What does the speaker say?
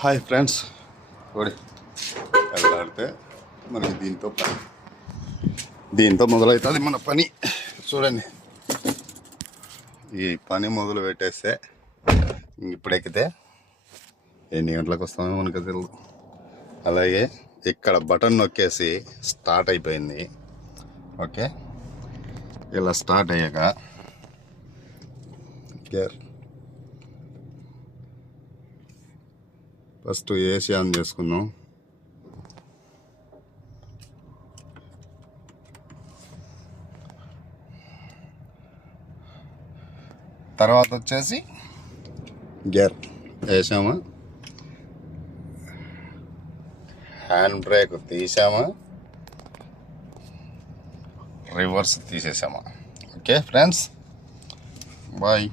Hi friends, ఓడి వెళ్ళాడితే మనకి దీంతో మొదలవుతుంది మన పని. చూడండి, ఈ పని మొదలు పెట్టేస్తే ఇప్పుడు ఎక్కితే ఎన్ని గంటలకు వస్తామో మనకు తెలియదు. అలాగే ఇక్కడ బటన్ నొక్కేసి స్టార్ట్ అయిపోయింది. ఓకే, ఇలా స్టార్ట్ అయ్యాక గేర్ ఫస్ట్ ఏసీ ఆన్ చేసుకుందాం. తర్వాత వచ్చేసి గేర్ వేసామా, హ్యాండ్ బ్రేక్ తీసామా, రివర్స్ తీసేసామా. Okay friends, bye.